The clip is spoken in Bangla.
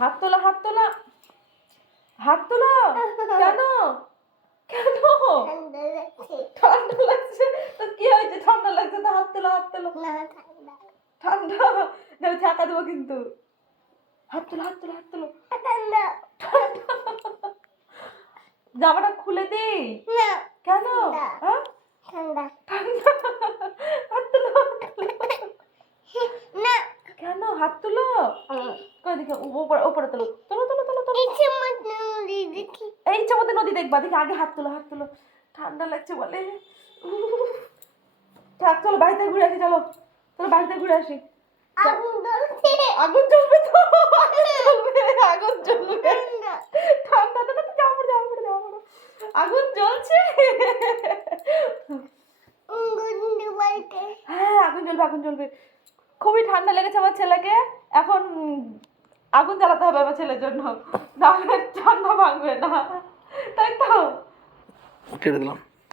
হাত তোলা, হাত তোলা, হাত তোলা। কেন কেন? ঠান্ডা লাগছে তো কি হয়েছে? ঠান্ডা লাগছে তো হাত তোলা, হাত তোলা। ঠান্ডা না, ছাকা দেবো কিন্তু। হাত তোলা, হাত তোলা, হাত তোলা। জামাটা খুলে দিই? কেন? হ্যাঁ ঠান্ডা। হাত তোলো, কেন হাত তুলো? কই দেখি, উপরে উপরে তোলো, তোলো তোলো তোলো তোলো। এই ইচ্ছামতি নদী দেখবা, দেখি আগে হাত তোলো, হাত তোলো। ঠান্ডা লাগছে বলে। থাক, চলো বাড়িতে ঘুরে আসি, চলো চলো বাড়িতে ঘুরে আসি। আগুন জ্বলবে তো, আগুন জ্বলবে। ঠান্ডা তো যাও পড়ে, যাও পড়ে, যাও পড়ে। আগুন জ্বলছে। হ্যাঁ আগুন জ্বলবে, আগুন জ্বলবে। খুবই ঠান্ডা লেগেছে আমার ছেলেকে। এখন আগুন জ্বালাতে হবে আমার ছেলের জন্য, নাহলে ঠান্ডা ভাঙবে না, তাই তো। কেটে দিলাম।